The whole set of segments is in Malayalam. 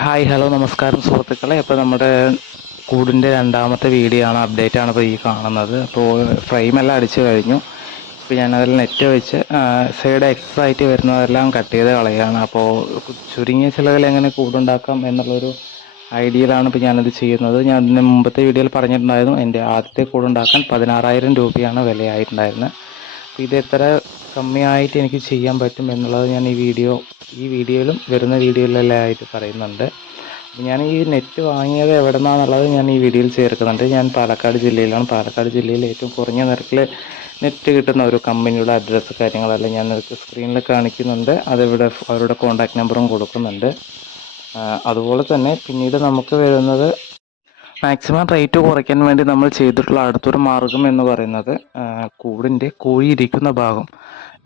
ഹായ് ഹലോ നമസ്കാരം സുഹൃത്തുക്കളെ. അപ്പോൾ നമ്മുടെ കൂടിൻ്റെ രണ്ടാമത്തെ വീഡിയോ ആണ്, അപ്ഡേറ്റ് ആണ് ഇപ്പോൾ ഈ കാണുന്നത്. അപ്പോൾ ഫ്രെയിമെല്ലാം അടിച്ചു കഴിഞ്ഞു. ഇപ്പോൾ ഞാനതിൽ നെറ്റ് വെച്ച് സൈഡ് എക്സ്ട്രാ ആയിട്ട് വരുന്നതെല്ലാം കട്ട് ചെയ്ത് കളയുകയാണ്. അപ്പോൾ ചുരുങ്ങിയ ചിലവിൽ എങ്ങനെ കൂടുണ്ടാക്കാം എന്നുള്ളൊരു ഐഡിയയിലാണ് ഇപ്പോൾ ഞാനത് ചെയ്യുന്നത്. ഞാൻ ഇതിന് മുമ്പത്തെ വീഡിയോയിൽ പറഞ്ഞിട്ടുണ്ടായിരുന്നു, എൻ്റെ ആദ്യത്തെ കൂടുണ്ടാക്കാൻ 16,000 രൂപയാണ് വിലയായിട്ടുണ്ടായിരുന്നത്. അപ്പോൾ ഇത് എത്ര കമ്മിയായിട്ട് എനിക്ക് ചെയ്യാൻ പറ്റും എന്നുള്ളത് ഞാൻ ഈ വീഡിയോയിലും വരുന്ന വീഡിയോയിലെല്ലാം ആയിട്ട് പറയുന്നുണ്ട്. അപ്പോൾ ഞാൻ ഈ നെറ്റ് വാങ്ങിയത് എവിടെ നിന്നാണെന്നുള്ളത് ഞാൻ ഈ വീഡിയോയിൽ ചേർക്കുന്നുണ്ട്. ഞാൻ പാലക്കാട് ജില്ലയിലാണ്. പാലക്കാട് ജില്ലയിൽ ഏറ്റവും കുറഞ്ഞ നിരക്കിൽ നെറ്റ് കിട്ടുന്ന ഒരു കമ്പനിയുടെ അഡ്രസ്സ് കാര്യങ്ങളെല്ലാം ഞാൻ നിങ്ങൾക്ക് സ്ക്രീനിൽ കാണിക്കുന്നുണ്ട്. അതിവിടെ അവരുടെ കോൺടാക്റ്റ് നമ്പറും കൊടുക്കുന്നുണ്ട്. അതുപോലെ തന്നെ പിന്നീട് നമുക്ക് വരുന്നത് മാക്സിമം റേറ്റ് കുറയ്ക്കാൻ വേണ്ടി നമ്മൾ ചെയ്തിട്ടുള്ള അടുത്തൊരു മാർഗം എന്ന് പറയുന്നത് കൂടിൻ്റെ കോഴി ഇരിക്കുന്ന ഭാഗം,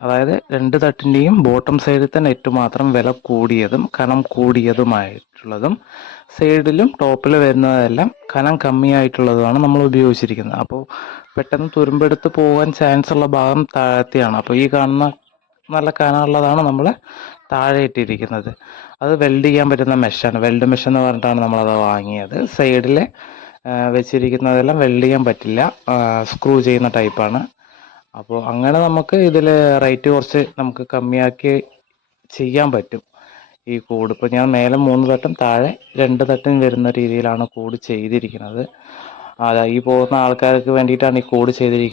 അതായത് രണ്ട് തട്ടിൻ്റെയും ബോട്ടം സൈഡിലത്തെ നെറ്റ് മാത്രം വില കൂടിയതും കനം കൂടിയതുമായിട്ടുള്ളതും സൈഡിലും ടോപ്പിൽ വരുന്നതെല്ലാം കനം കമ്മിയായിട്ടുള്ളതുമാണ് നമ്മൾ ഉപയോഗിച്ചിരിക്കുന്നത്. അപ്പോൾ പെട്ടെന്ന് തുരുമ്പെടുത്ത് പോകാൻ ചാൻസ് ഉള്ള ഭാഗം താഴത്തെയാണ്. അപ്പോൾ ഈ കാണുന്ന നല്ല കനമുള്ളതാണ് നമ്മൾ താഴെ ഇട്ടിരിക്കുന്നത്. അത് വെൽഡ് ചെയ്യാൻ പറ്റുന്ന മെഷാണ്, വെൽഡ് മെഷ് എന്ന് പറഞ്ഞിട്ടാണ് നമ്മളത് വാങ്ങിയത്. സൈഡിൽ വെച്ചിരിക്കുന്നതെല്ലാം വെൽഡ് ചെയ്യാൻ പറ്റില്ല, സ്ക്രൂ ചെയ്യുന്ന ടൈപ്പാണ്. അപ്പോൾ അങ്ങനെ നമുക്ക് ഇതിൽ റേറ്റ് കുറച്ച് നമുക്ക് കമ്മിയാക്കി ചെയ്യാൻ പറ്റും. ഈ കൂട് ഇപ്പോൾ ഞാൻ മേലെ 3 തട്ടും താഴെ 2 തട്ടും വരുന്ന രീതിയിലാണ് കൂട് ചെയ്തിരിക്കുന്നത്. ഈ പോകുന്ന ആൾക്കാർക്ക് വേണ്ടിയിട്ടാണ് ഈ കൂട് ചെയ്തിരിക്കുന്നത്.